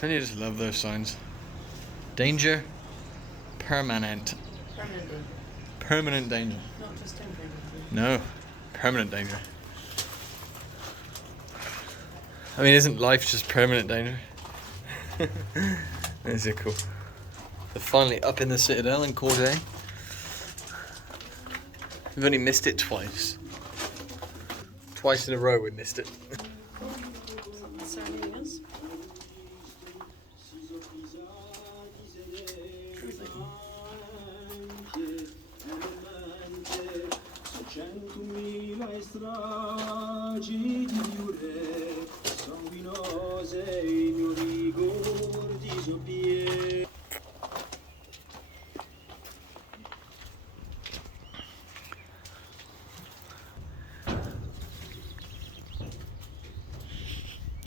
Don't you just love those signs? Danger, permanent. Permanent danger. Permanent danger. Not just temporary danger. No, permanent danger. I mean, isn't life just permanent danger? Is it cool? We're finally up in the Citadel in Corday. We've only missed it twice. Twice in a row we missed it. Concerning us.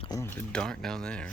Oh, it's a bit dark down there.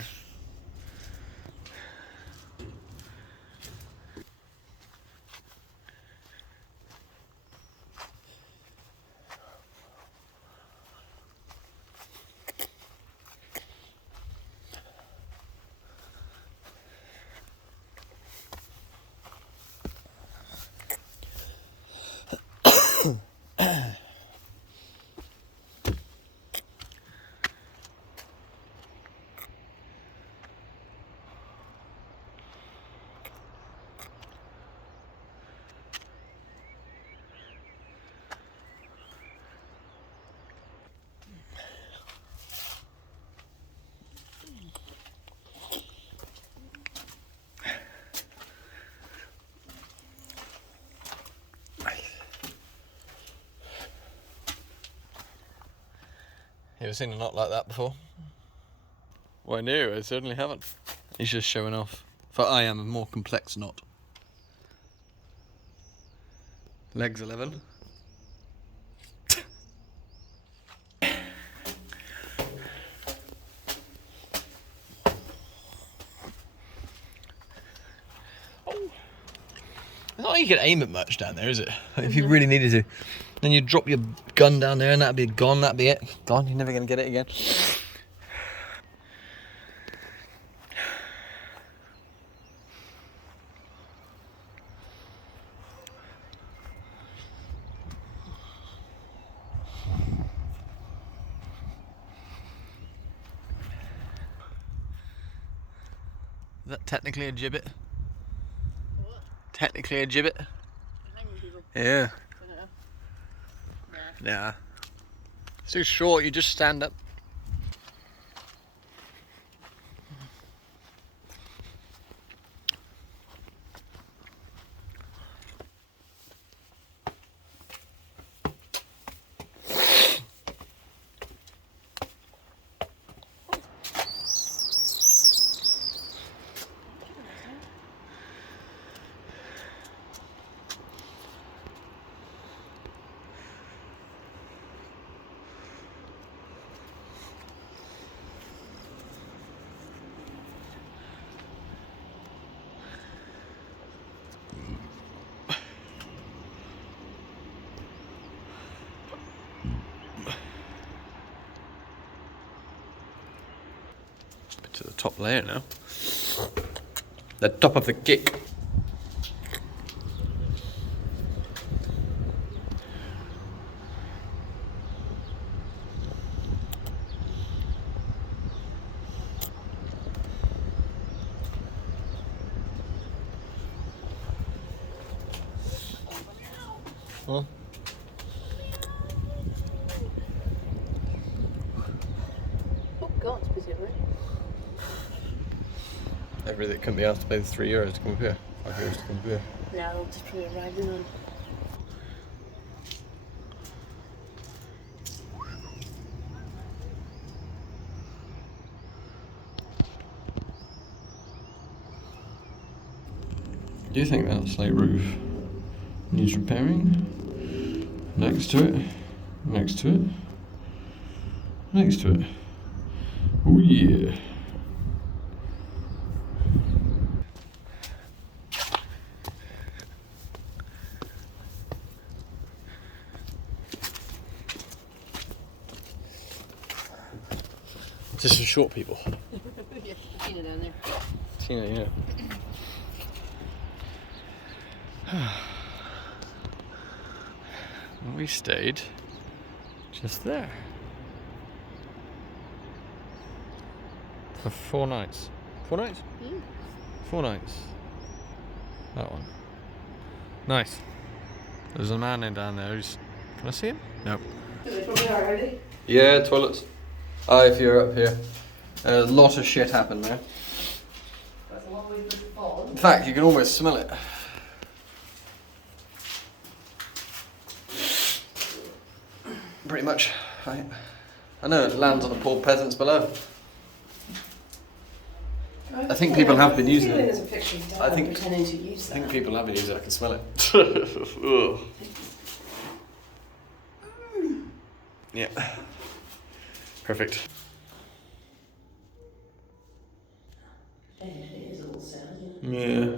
You ever seen a knot like that before? Well, no, I certainly haven't. He's just showing off. For I am a more complex knot. Legs 11. It's not like you can aim at much down there, is it? If you really needed to. Then you drop your gun down there and that'd be gone, that'd be it. Gone, you're never going to get it again. Is that technically a gibbet? What? Technically a gibbet? Hanging people. Yeah. I don't know. Nah. It's too short, you just stand up. To the top layer now. The top of the kick. Huh? Oh God, specifically. Everything couldn't be asked to pay the €3 to come up here. €5 to come up here. Yeah, they'll just probably arrive in on. Do you think that slate roof needs repairing? Next to it. Next to it. Next to it. Oh yeah. This is for short people. Yeah. Tina down there. Tina, yeah. And we stayed just there for 4 nights. 4 nights? 4 nights. That one. Nice. There's a man in down there who's... Can I see him? Nope. They probably are ready. Yeah, toilets. If you're up here. A lot of shit happened there. That's a long way to fall. In fact, you can almost smell it. Pretty much. Right. I know it lands on the poor peasants below. I think people have been using it. I think people have been using it. I can smell it. Ugh. Yeah. Perfect. Yeah.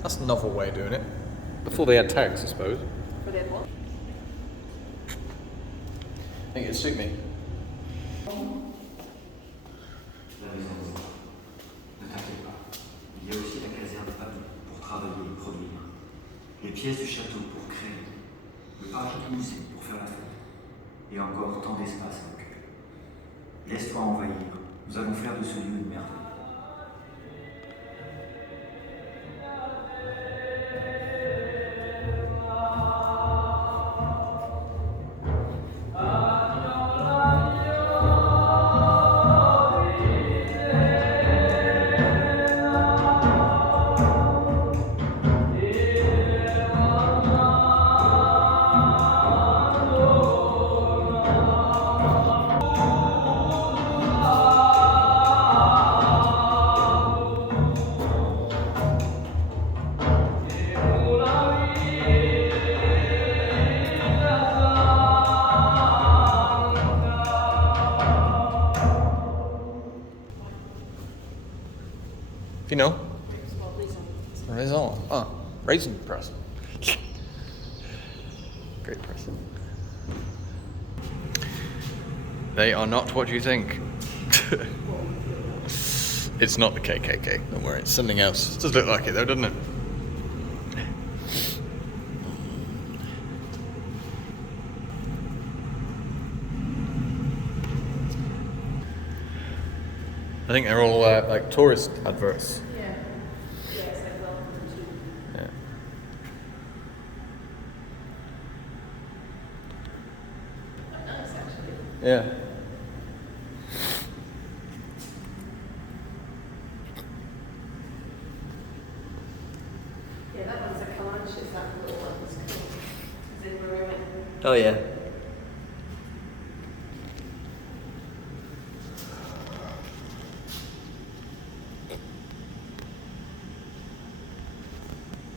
That's a novel way of doing it. Before they had tags, I suppose. For the what? I think it'd suit me. La maison. Ne t'inquiète pas. Il y a aussi la caserne Patou pour travailler et produire. Les pièces du château pour créer. Le parc musée pour faire la fête. Et encore tant d'espace à occuper. Laisse-toi envahir. Nous allons faire de ce lieu une merveille. You know? Raisin. Ah, raisin press. Great press. They are not what you think. It's not the KKK, don't worry, it's something else. It does look like it though, doesn't it? I think they're all like tourist adverts. Yeah. Yeah, it's like welcome to. Yeah. Yeah. Yeah, that one's a Comanche, that little one was cool. Is it where we went? Oh yeah.